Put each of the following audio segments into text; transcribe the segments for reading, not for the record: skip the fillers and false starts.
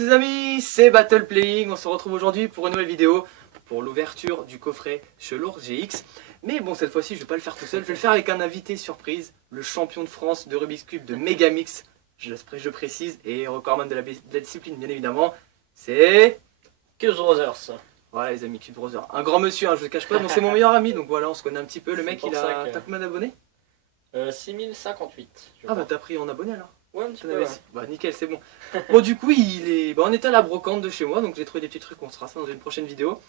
tous les amis, c'est Battle Playing. On se retrouve aujourd'hui pour une nouvelle vidéo pour l'ouverture du coffret Chelours GX. Mais bon, cette fois-ci, je vais pas le faire tout seul, je vais le faire avec un invité surprise, le champion de France de Rubik's Cube de Megamix, je précise, et recordman de la discipline bien évidemment, c'est... Cube Brothers. Voilà les amis, Cube Brothers. Un grand monsieur, hein, je ne le cache pas, donc c'est mon meilleur ami, donc voilà, on se connaît un petit peu. Le mec, il a... T'as combien d'abonnés 6058. Ah bah t'as pris en abonné alors. Ouais, un petit peu. Ouais. Bah nickel, c'est bon. Bon du coup, on était à la brocante de chez moi, donc j'ai trouvé des petits trucs, on se fera ça dans une prochaine vidéo.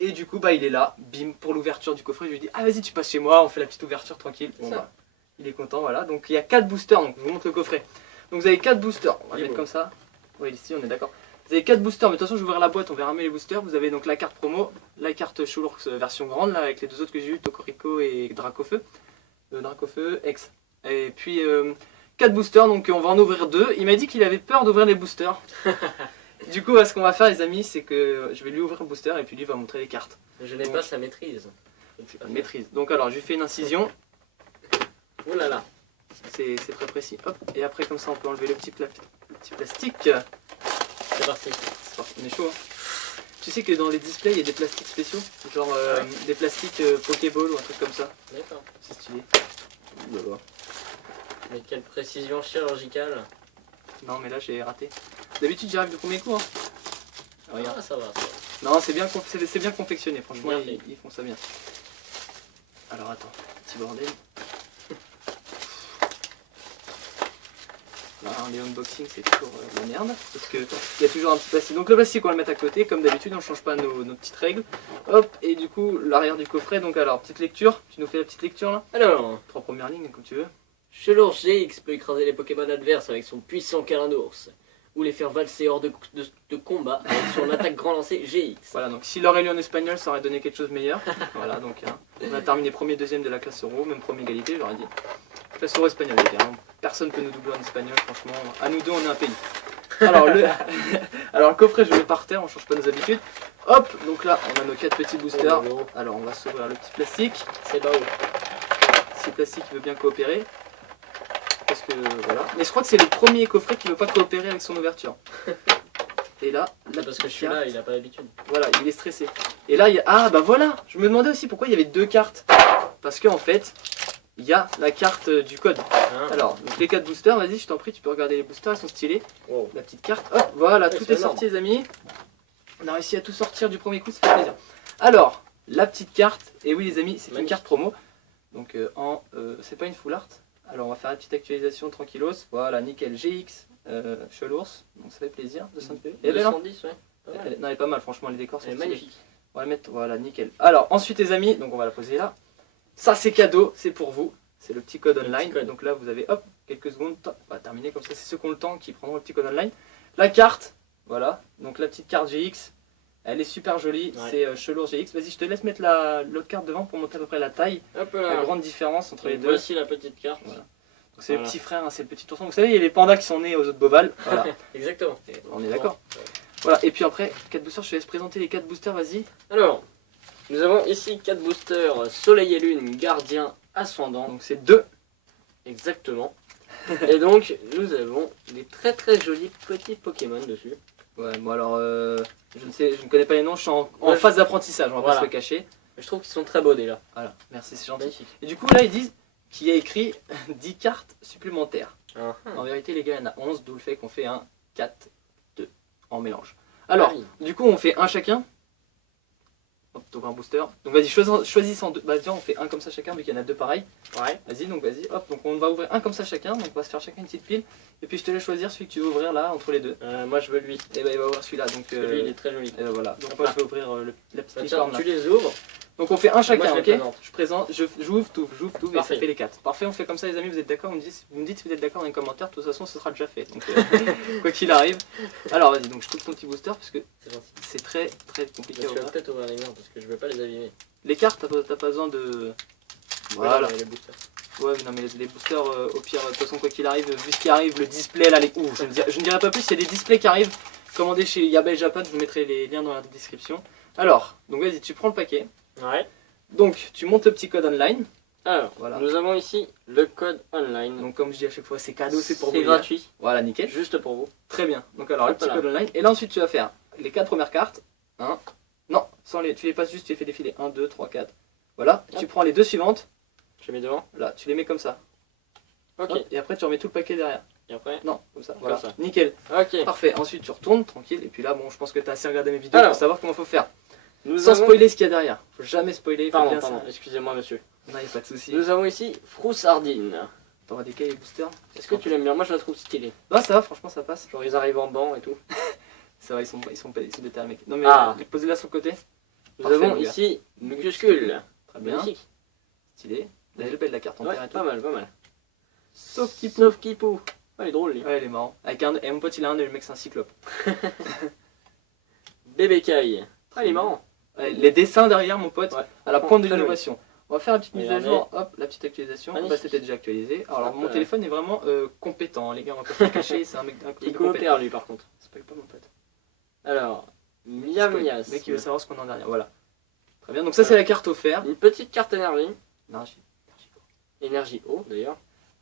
Et du coup, bah il est là, bim, pour l'ouverture du coffret. Je lui dis, ah vas-y, tu passes chez moi, on fait la petite ouverture tranquille. Bon, bah, il est content, voilà. Donc il y a 4 boosters, donc je vous montre le coffret. Donc vous avez 4 boosters, on va le mettre comme ça. Oui, ici on est d'accord. Vous avez 4 boosters, mais de toute façon je vais ouvrir la boîte, on verra mieux les boosters. Vous avez donc la carte promo, la carte Chelours version grande, là, avec les deux autres que j'ai eu, Tokorico et Dracofeu. Dracofeu X. Et puis 4 boosters, donc on va en ouvrir 2. Il m'a dit qu'il avait peur d'ouvrir les boosters. Du coup, ce qu'on va faire les amis, c'est que je vais lui ouvrir un booster et puis lui va montrer les cartes. Je n'ai pas sa maîtrise. Maîtrise. Donc alors, je lui fais une incision. Ouh là là. C'est très précis. Hop. Et après comme ça on peut enlever le petit plastique. C'est parti. On est chaud hein. Tu sais que dans les displays il y a des plastiques spéciaux, genre des plastiques Pokéball ou un truc comme ça. D'accord. C'est stylé. Ouh là là. Mais quelle précision chirurgicale. Non mais là j'ai raté. D'habitude j'y arrive du premier coup hein. Regarde. Ah ça va. Non c'est bien confectionné, franchement Bien ils font ça bien. Alors attends, petit bordel. Là, les unboxings c'est toujours la merde, parce qu'il y a toujours un petit plastique. Donc le plastique on va le mettre à côté, comme d'habitude on ne change pas nos petites règles. Hop, et du coup l'arrière du coffret, donc alors petite lecture, tu nous fais la petite lecture là. Alors, 3 premières lignes comme tu veux. Chelours GX peut écraser les Pokémon adverses avec son puissant câlin d'ours, ou les faire valser hors de combat avec son attaque grand lancé GX. Voilà, donc s'il l'aurait lu en espagnol ça aurait donné quelque chose de meilleur. Voilà, donc on a terminé premier, deuxième de la classe euro, même première égalité j'aurais dit. Classe euro espagnole les gars, hein. Personne ne peut nous doubler en espagnol, franchement, à nous deux on est un pays. Alors le coffret je le mets par terre, on change pas nos habitudes. Hop, donc là on a nos 4 petits boosters. Alors on va s'ouvrir le petit plastique. C'est bas haut. Si le plastique veut bien coopérer. Parce que voilà. Mais je crois que c'est le premier coffret qui ne veut pas coopérer avec son ouverture. Et là, parce que celui-là il a pas l'habitude. Voilà, il est stressé. Et là il y a... Ah bah voilà, je me demandais aussi pourquoi il y avait 2 cartes. Parce qu'en fait, il y a la carte du code. Alors, donc les 4 boosters, vas-y, je t'en prie, tu peux regarder les boosters, ils sont stylés. Wow. La petite carte, hop, voilà, Ouais, tout est sorti les amis. On a réussi à tout sortir du premier coup, ça fait plaisir. Alors, la petite carte, et oui les amis, c'est une carte promo. Donc c'est pas une full art. Alors on va faire la petite actualisation tranquillos. Voilà, nickel, GX, Chelours, donc ça fait plaisir, 200p. Et 210, ouais. Non, elle est pas mal, franchement, les décors sont magnifiques. On va la mettre, voilà, nickel. Alors, ensuite les amis, donc on va la poser là. Ça c'est cadeau, c'est pour vous. C'est le petit code online. Donc là vous avez, hop, quelques secondes, on va terminer comme ça. C'est ceux qui ont le temps qui prendront le petit code online. La carte, voilà, donc la petite carte GX. Elle est super jolie, c'est Chelours GX. Vas-y, je te laisse mettre l'autre carte devant pour montrer à peu près la taille. Hop là. La grande différence entre les deux. Voici la petite carte. Voilà. C'est le petit frère, hein, c'est le petit ourson. Vous savez, il y a les pandas qui sont nés aux autres Boval. Voilà. Exactement. Et on est d'accord. Voilà, et puis après, 4 boosters, je te laisse présenter les 4 boosters, vas-y. Alors, nous avons ici 4 boosters Soleil et Lune, Gardien, Ascendant. Donc c'est 2. Exactement. Et donc, nous avons des très très jolis petits Pokémon dessus. Ouais, bon alors, je ne connais pas les noms, je suis en phase d'apprentissage, on va pas se le cacher. Je trouve qu'ils sont très beaux déjà. Voilà, merci, c'est gentil. Magnifique. Et du coup, là, ils disent qu'il y a écrit 10 cartes supplémentaires. Uh-huh. En vérité, les gars, il y en a 11, d'où le fait qu'on fait un 4-2 en mélange. Alors, du coup, on fait un chacun. Hop, donc un booster. Donc vas-y, choisis en deux. Bah tiens, on fait un comme ça chacun, vu qu'il y en a 2 pareils. Ouais. Vas-y, donc vas-y, hop. Donc on va ouvrir un comme ça chacun. Donc on va se faire chacun une petite pile. Et puis je te laisse choisir celui que tu veux ouvrir là, entre les deux. Moi je veux lui. Et bah il va ouvrir celui-là. Donc celui il est très joli. Et bah, voilà. Donc moi je vais ouvrir la petite licorne là. Tu les ouvres. Donc on fait un chacun, ok? Je présente, j'ouvre tout et ça fait les 4. Parfait, on fait comme ça les amis, vous êtes d'accord? Vous me dites si vous êtes d'accord dans les commentaires, de toute façon ce sera déjà fait. Donc quoi qu'il arrive. Alors vas-y, donc je coupe ton petit booster parce que c'est très compliqué à ouvrir. Je vais peut-être ouvrir les miens parce que je veux pas les abîmer. Les cartes, t'as pas besoin de... Voilà. Les boosters. Ouais mais non mais les boosters au pire, de toute façon quoi qu'il arrive, vu ce qui arrive, le display là, je ne dirai pas plus, il y a des displays qui arrivent. Commandez chez Yabel Japan, je vous mettrai les liens dans la description. Alors, donc vas-y, tu prends le paquet. Ouais. Donc tu montes le petit code online. Alors, Voilà. nous avons ici le code online. Donc comme je dis à chaque fois, c'est cadeau, c'est pour vous. C'est gratuit, Voilà, nickel. juste pour vous. Très bien. Donc alors, le petit Voilà. code online. Et là ensuite, tu vas faire les 4 premières cartes. Non, tu les passes juste, tu les fais défiler. 1, 2, 3, 4. Voilà. Hop. Tu prends les deux suivantes. Je les mets devant. Là, tu les mets comme ça. Ok. Hop, et après, tu remets tout le paquet derrière. Et après. Non, comme ça. Voilà. ça. Nickel. Ok. Parfait. Ensuite, tu retournes tranquille. Et puis là, bon, je pense que tu as assez regardé mes vidéos Alors, pour savoir comment faut faire. Nous Sans avons... spoiler ce qu'il y a derrière. Faut jamais spoiler. Faut Pardon, bien pardon. ça. Excusez-moi, monsieur. Non, y a pas de souci. Nous avons ici Froussardine. T'auras des cahiers boosters. Est-ce que tu l'aimes bien? Moi, je la trouve stylée. Non, ça va, franchement, ça passe. Genre, ils arrivent en banc et tout. Ça va, ils sont déterminés, mec. Non, mais Ah. posez-la sur le côté. Nous Parfait, avons mon gars. ici Mucuscule. Très bien. Magnifique. Stylé. Elle est belle la carte en Ouais, terre et tout. pas mal, pas mal. Sauf Kipou. Sauf Kipou. Ah, il est drôle, lui. Ouais, il est marrant. Avec un... Et mon pote, il a un et le mec, c'est un cyclope. Bébé Caille. Ah, il est marrant. Ouais, les dessins derrière, mon pote, Ouais. à la pointe de Très l'innovation. On va faire la petite mise à Regardez. jour. Hop, la petite actualisation. Magnifique. Bah, c'était déjà actualisé. Alors, Hop, mon téléphone est vraiment compétent, hein, les gars. On va pas se le cacher. C'est un mec Il compétent. coopère, lui, par contre. Spoil pas, mon pote. Alors, Miam Spoil. Mias. Le mec, il veut savoir ce qu'on en a derrière. Voilà. Très bien. Donc, ça, c'est la carte offerte. Une petite carte énergie. Énergie. Énergie eau, d'ailleurs.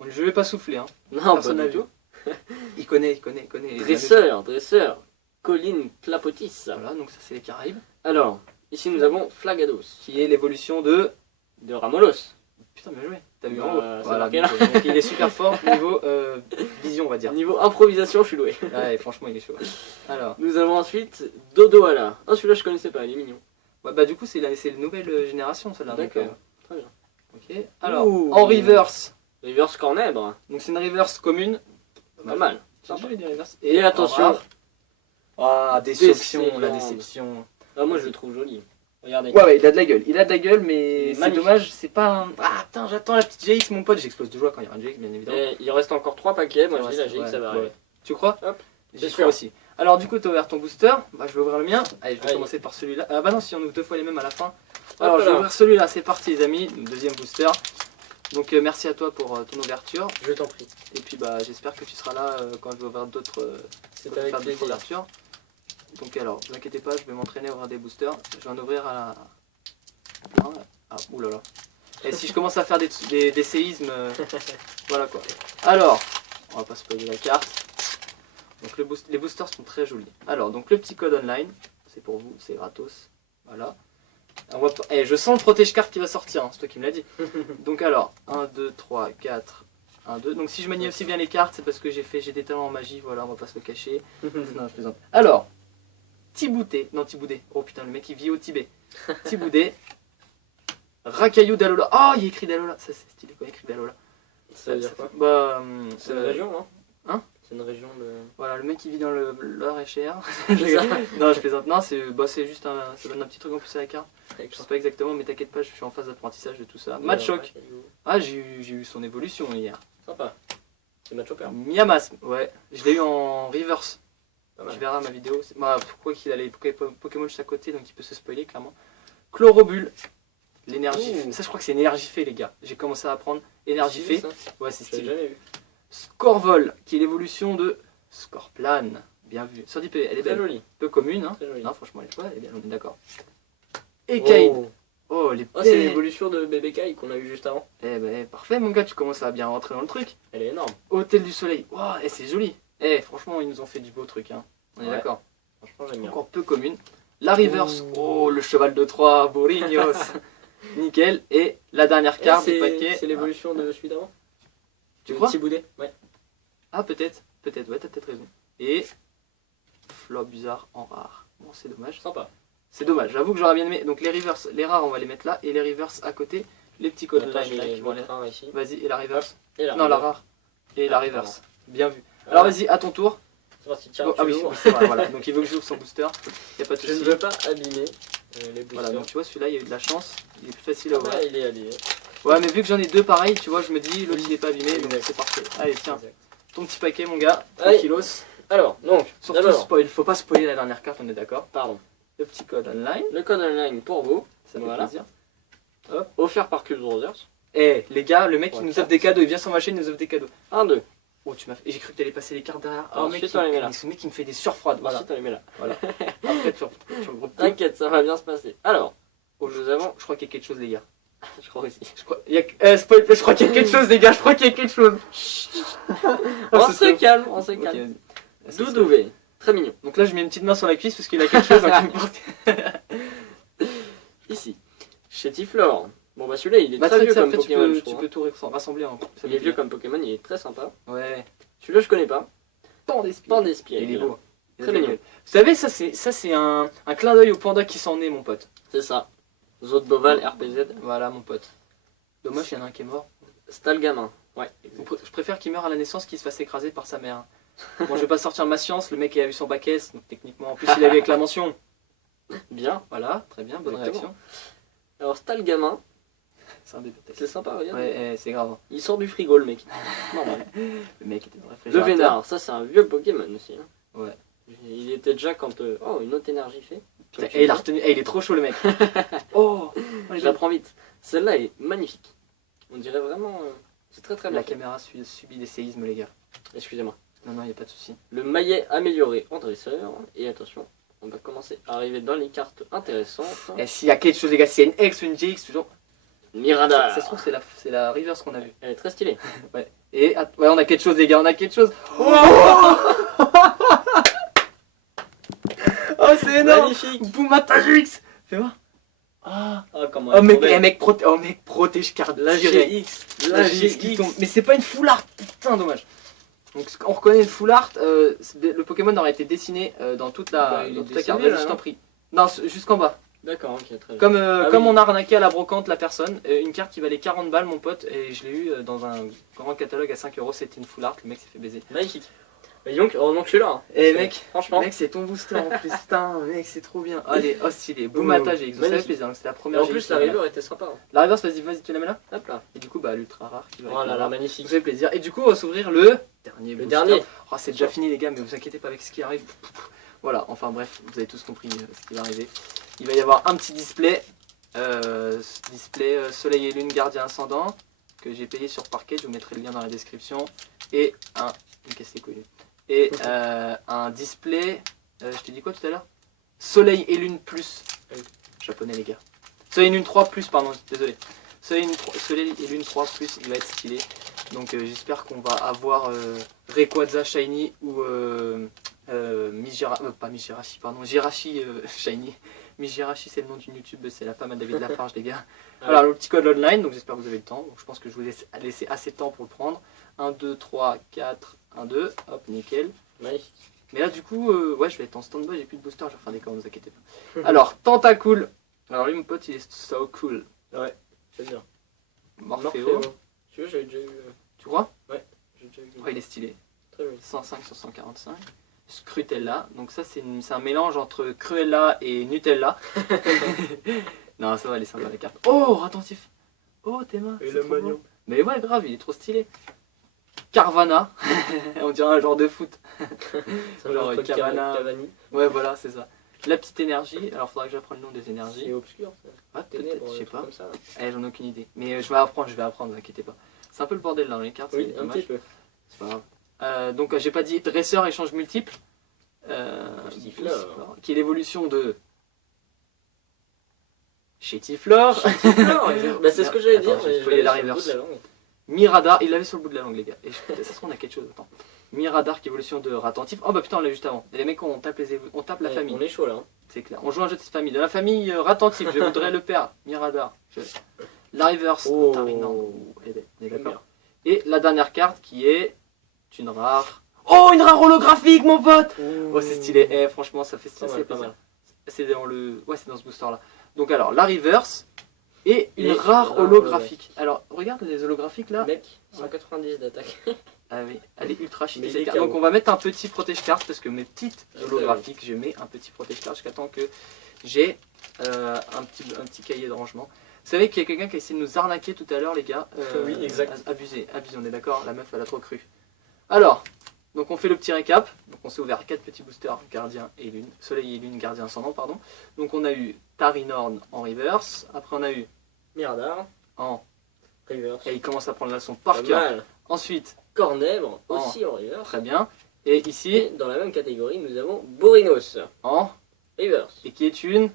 Je vais pas souffler, hein. Non, Personne pas n'a du vu. tout. Il connaît. Dresseur. Colline Clapotis. Voilà, donc ça, c'est les Caraïbes. Alors, ici, nous avons Flagados. Qui est l'évolution de. De Ramolos. Putain, bien joué. T'as vu Bah, en haut. c'est Voilà, marqué donc, donc il est super fort niveau vision, on va dire. Niveau improvisation, je suis doué. Ouais, franchement, il est chaud. Alors, Nous avons ensuite Dodoala. Ah, celui-là, je connaissais pas, il est mignon. ouais, bah du coup, c'est la nouvelle génération, celle-là. donc, D'accord. Très bien. ok. Alors, Ouh. en reverse. Reverse Cornèbre. Donc c'est une reverse commune. Pas mal. J'ai déjà eu des reverses. Et attention. en rare. Ah, déception, la Décevante. déception. Ah, moi, je le trouve joli. Regardez. Ouais, il a de la gueule. Il a de la gueule, mais Il est c'est magnifique. dommage, c'est pas un. Ah, putain, j'attends la petite GX, mon pote. J'explose de joie quand il y aura une GX, bien évidemment. Et il reste encore 3 paquets. Moi, je dis la Ouais, GX, ça va ouais. arriver. Tu crois? Hop, J'y c'est crois sûr. aussi. Alors, du coup, t'as ouvert ton booster. Bah, je vais ouvrir le mien. Allez, je vais Allez. commencer par celui-là. Ah, bah non, si on ouvre deux fois les mêmes à la fin. Hop Alors, je vais là. ouvrir celui-là. C'est parti, les amis. Deuxième booster. Donc, merci à toi pour ton ouverture. Je t'en prie. Et puis, bah, j'espère que tu seras là quand je vais ouvrir d'autres. C'est quand je vais avec faire d'autres plaisir. ouvertures. Donc, alors, ne vous inquiétez pas, je vais m'entraîner à ouvrir des boosters. Je vais en ouvrir à la. Non, ah, oulala. Et si je commence à faire des séismes, voilà quoi. Alors, on va pas spoiler la carte. Donc les boosters sont très jolis. Alors, donc le petit code online, c'est pour vous, c'est gratos. Voilà. On va pas- je sens le protège-carte qui va sortir, hein, c'est toi qui me l'as dit. Donc alors, 1, 2, 3, 4, 1, 2. Donc si je manie aussi bien les cartes, c'est parce que j'ai des talents en magie, voilà, on va pas se le cacher. Non, je plaisante. Alors, Tibouté, non Tiboudé. Oh putain, le mec il vit au Tibet. Tiboudé. Racaillou d'Alola. Oh, il y a écrit d'Alola. Ça c'est stylé quoi, écrit d'Alola. Ça veut dire quoi? Bah, C'est une région, non? Hein? C'est une région de. voilà, le mec il vit dans le l'Or-et-Cher. C'est ça. Non, je plaisante. Non, c'est juste un. Ça donne un petit truc en plus à la carte. Je sais pas exactement, mais t'inquiète pas, je suis en phase d'apprentissage de tout ça. Machoc. Ah, j'ai eu son évolution hier. Sympa. C'est Machoker. Miamas. Ouais, je l'ai eu en reverse. Pas mal. Tu verras ma vidéo. Bah, pourquoi qu'il a les Pokémon juste à côté, donc il peut se spoiler clairement. Chlorobule. L'énergie. Ouh. Ça, je crois que c'est énergifée, les gars. J'ai commencé à apprendre énergifée. Ça, Ouais, c'est je l'ai stylé. jamais vu. Scorvol, qui est l'évolution de Scorplan. Bien vu. Sur 10 PV, elle est Très belle. joli. Peu commune, hein. Très joli. Non, franchement, elle est bien, on est d'accord. Et Kane. Oh, Oh, les oh c'est belles. l'évolution de Bébé Kai qu'on a eu juste avant. Eh ben, parfait, mon gars, tu commences à bien rentrer dans le truc. Elle est énorme. Hôtel du Soleil. Oh, c'est joli. Eh, franchement, ils nous ont fait du beau truc, hein. On est Ouais. d'accord. Franchement, j'aime bien. Encore peu commune. La reverse. Ouh. Oh, le cheval de Troie, Bourignos. Nickel. Et la dernière Et carte du paquet. c'est l'évolution de celui d'avant. Tu crois Tiboudé. Ouais. Ah, peut-être. Peut-être, ouais, t'as peut-être raison. Et. Flobuzard en rare. Bon, c'est dommage. Sympa. C'est dommage, j'avoue que j'aurais bien aimé. Donc les reverse, les rares, on va les mettre là. Et les reverse à côté. Les petits codes Attends, online là j'ai qui vont aller. l'autre un ici. Vas-y, et la reverse. Et là. Non, la rare. Et la Ah, reverse. Bien vu. Alors, Alors vas-y, à ton tour. c'est parti. Tiens, Oh, tu ah oui, l'ouvres. c'est vrai, voilà. Donc il veut que j'ouvre son booster. Y a pas de Je ne souci. veux pas abîmer les boosters. Voilà, donc tu vois, celui-là, il y a eu de la chance. Il est plus facile à Ah, ouvrir. il est abîmé. Ouais, mais vu que j'en ai deux pareils, tu vois, je me dis, l'autre il est pas abîmé, donc Exact. c'est parfait. Allez, tiens, Exact. ton petit paquet, mon gars. Allez. Tranquillos. Alors, donc, Surtout, d'abord, spoil. Faut pas spoiler la dernière carte, on est d'accord. pardon, Le petit code online, le code online pour vous, ça fait Voilà. plaisir. offert par Cube Brothers. Eh, les gars, le mec, il Ouais, nous ça. offre des cadeaux. Il vient sur ma chaîne, il nous offre des cadeaux. 1, 2. Oh, tu m'as fait. Et j'ai cru que t'allais passer les cartes derrière. Alors, ensuite, on les met là. ce mec, il me fait des surfroides. Voilà. Ensuite, on les met là. Après, tu regroupe tout. T'inquiète, ça va bien se passer. Alors, Oh, nous avons je crois qu'il y a quelque chose, les gars. Je crois aussi. Je crois qu'il y a quelque chose, les gars, je crois qu'il y a quelque chose. On se calme, on se Ok, calme. vas-y. Doudouvé, très mignon. Donc là, je mets une petite main sur la cuisse parce qu'il a quelque chose. Donc il me porte. Ici, Chétiflore. Bon bah celui-là il est Bah, très vieux ça, comme après, Pokémon, je tu trouve. peux tout rassembler. Hein. Ça Il fait est vieux plaisir. comme Pokémon, il est très sympa. Ouais. Celui-là je connais pas. Pandespiel. Pandespiel. Il est beau. Il a Très de la mignon. gueule. Vous savez, ça c'est un clin d'œil au panda qui s'en est, mon pote. C'est ça. Zodboval, RPZ. Voilà, mon pote. Dommage, il y en a un qui est mort. Stalgamin. Ouais. Je préfère qu'il meure à la naissance qu'il se fasse écraser par sa mère. Bon, je vais pas sortir ma science, le mec il a eu son bac S, donc techniquement, en plus il a eu avec la mention. Bien. Voilà, très bien, bonne Exactement. réaction. Alors Stalgamin, C'est un bébé. c'est sympa, regarde. Ouais, c'est grave. Il sort du frigo le mec. Normal. Le mec était dans le Le réfrigérateur. Vénard, ça c'est un vieux Pokémon aussi. Hein. Ouais. Il était déjà quand... Oh, une autre énergie fait. Putain, et il a retenu. Il est trop chaud le mec. Oh, Je la prends vite. Celle-là est magnifique. On dirait vraiment... C'est très très bien. La caméra subit des séismes, les gars. Excusez-moi. Non, non, il n'y a pas de souci. Le maillet amélioré en dresseur. Et attention, on va commencer à arriver dans les cartes intéressantes. Et s'il y a quelque chose, les gars, s'il y a une X ou une GX, toujours. Mirada. Ça se trouve, c'est la reverse qu'on a vue. Elle est très stylée. Et ouais, on a quelque chose, les gars, on a quelque chose. Oh, oh c'est énorme. Magnifique. Boumatagix. Fais voir. Ah. Ah, comment Oh mec, elle mec, protège carte. La direct. GX. La GX qui tombe. Mais c'est pas une full art, putain, dommage. Donc on reconnaît une full art, le Pokémon aurait été dessiné dans toute la, Bah, il dans est toute la dessiné, carte. Vas-y, là, je non t'en prie. Non, jusqu'en bas. D'accord, ok, très bien. Comme, comme oui. on a arnaqué à la brocante la personne, une carte qui valait 40 balles, mon pote, et je l'ai eu dans un grand catalogue à 5 euros, c'était une full art, le mec s'est fait baiser. Magnifique. Mais donc, heureusement que je suis là. Hein. Et mec, Franchement. mec c'est ton booster en plus, putain, mec c'est trop bien. Allez, oh stylé, Boumata GX, ça fait Magnifique. plaisir, donc c'est la Et première en GX plus, que la j'ai là. river était sympa. Hein. La reverse, vas-y, tu la mets là. Hop là. Et du coup, bah l'ultra rare qui va Oh avec là la là, rare. magnifique. Ça fait plaisir. Et du coup, on va s'ouvrir le dernier Le booster. dernier. Oh, c'est déjà fini les gars, mais vous inquiétez pas avec ce qui arrive. Voilà, enfin bref, vous avez tous compris ce qui va arriver. Il va y avoir un petit display, Soleil et Lune Gardien Ascendant, que j'ai payé sur Parquet, je vous mettrai le lien dans la description. Et il me casse les couilles. Et un display, je t'ai dit quoi tout à l'heure? Soleil et Lune Plus. Japonais les gars. Soleil et Lune 3 Plus, pardon, désolé. Soleil et Lune 3 Plus, il va être stylé. Donc j'espère qu'on va avoir Rayquaza Shiny ou Jirachi Shiny. Mijirachi c'est le nom d'une YouTube, c'est la femme à David Lafarge les gars. Voilà le petit code online, donc j'espère que vous avez le temps. Donc, je pense que je vous laisse laisser assez de temps pour le prendre. 1, 2, 3, 4, 1, 2, hop nickel. Magnifique. Mais là du coup, ouais je vais être en stand-by, j'ai plus de booster, je vais faire des cas, ne vous inquiétez pas. Alors, Tentacool. Alors lui mon pote il est so cool. Ouais, c'est bien. Morpheo. Tu veux, j'avais déjà eu. Tu vois? J'ai déjà eu. Ouais il est stylé. Très joli. 105 sur 145. Scrutella, donc ça c'est un mélange entre Cruella et Nutella. Non ça va, elle est sympa la carte. Oh attentif. Oh tes mains. Et c'est le trop beau. magnon. Mais ouais grave, il est trop stylé. Carvana, on dirait un genre de foot. Ça Genre genre Cavana. Cavani. Ouais voilà c'est ça. La petite énergie, alors faudra que j'apprenne le nom des C'est énergies. obscur ça. Ah peut-être, Ténèbres, je sais un truc pas. Comme ça. Eh, j'en ai aucune idée. Mais je vais apprendre, ne vous inquiétez pas. C'est un peu le bordel là dans les cartes. Oui, c'est un dommage. petit peu. C'est pas grave. Donc j'ai pas dit dresseur échange multiple. Chétiflore. Qui est l'évolution de Chétiflore. Bah, c'est ce que j'allais dire, Attends, j'ai mais spoilé je la l'avais sur le bout reverse. de la langue. Miradar, il l'avait sur le bout de la langue les gars. Et ça se trouve on a quelque chose, attends. Miradar qui est évolution de Ratentif. Oh bah putain on l'a juste avant. Et les mecs on tape, on tape la Ouais, famille. On est chaud là. Hein. C'est clair. On joue un jeu de famille. De la famille Ratentif, je voudrais le père. Miradar. La reverse. Oh. Tarinor. On est J'aime d'accord. bien. Et la dernière carte qui est une rare. Oh une rare holographique mon pote. Oh c'est stylé. Eh franchement ça fait Pas stylé. mal, pas mal. C'est dans le. Ouais c'est dans ce booster là. Donc alors la reverse et une Et rare rare holographique. Alors regarde les holographiques là. Mec, 190 d'attaque. Ah oui, elle est ultra cheatée Mais cette les carte. KO. Donc on va mettre un petit protège-carte parce que mes petites Ah, holographiques, je mets un petit protège-carte jusqu'à temps que j'ai un petit cahier de rangement. Vous savez qu'il y a quelqu'un qui a essayé de nous arnaquer tout à l'heure les gars. Oui, exact. Abusé, on est d'accord, la meuf elle a trop cru. Alors, donc on fait le petit récap. Donc on s'est ouvert 4 petits boosters, gardien et lune, soleil et lune, gardien ascendant pardon. Donc on a eu Tarinorn en reverse, après on a eu Miradar, en... Reverse. Et il commence à prendre la leçon Pas par cœur. mal. Ensuite, Cornèvre, Oh. aussi en reverse. très bien. Et ici, Et dans la même catégorie, nous avons Borinos, en... reverse. Et qui est une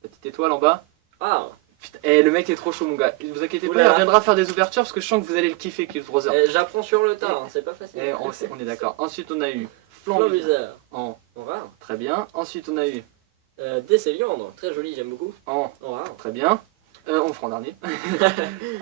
petite étoile en bas. Ah, Putain, Et le mec est trop chaud mon gars. Vous inquiétez pas, Oula. il reviendra faire des ouvertures parce que je sens que vous allez le kiffer Cult Brother. J'apprends sur le tas, hein, c'est pas facile. Et on est d'accord. Ensuite on a eu Flambuzer. en En rare. très bien. Ensuite on a eu Décéliandre, très joli, j'aime beaucoup. en En rare. très bien. On le fera en dernier.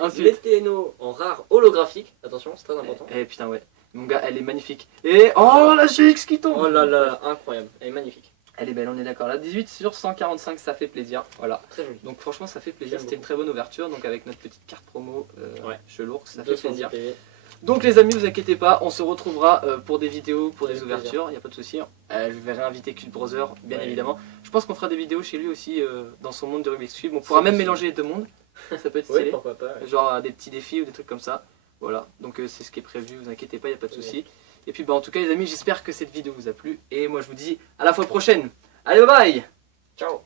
Ensuite. Météno en rare holographique. Attention, c'est très important. Putain ouais. Mon gars, elle est magnifique. Et oh la GX qui tombe. Oh là là, incroyable. Elle est magnifique. Elle est belle, on est d'accord. Là 18 sur 145, ça fait plaisir. Voilà. Très jolie. Donc franchement ça fait plaisir. J'aime C'était une très bonne ouverture. Donc avec notre petite carte promo Ouais. Chelourx, ça fait 210 plaisir. PV. Donc les amis, vous inquiétez pas, on se retrouvera pour des vidéos, pour des Avec ouvertures, il n'y a pas de souci. Je vais réinviter Cult Brother, bien Ouais. évidemment. Je pense qu'on fera des vidéos chez lui aussi dans son monde de Rubik's Cube. On pourra C'est même possible. mélanger les deux mondes, ça peut être Oui, stylé. pourquoi pas. Ouais. Genre des petits défis ou des trucs comme ça. Voilà, donc c'est ce qui est prévu, vous inquiétez pas, il n'y a pas de souci. Et puis bah, en tout cas les amis, j'espère que cette vidéo vous a plu. Et moi je vous dis à la fois prochaine. Allez bye bye. Ciao.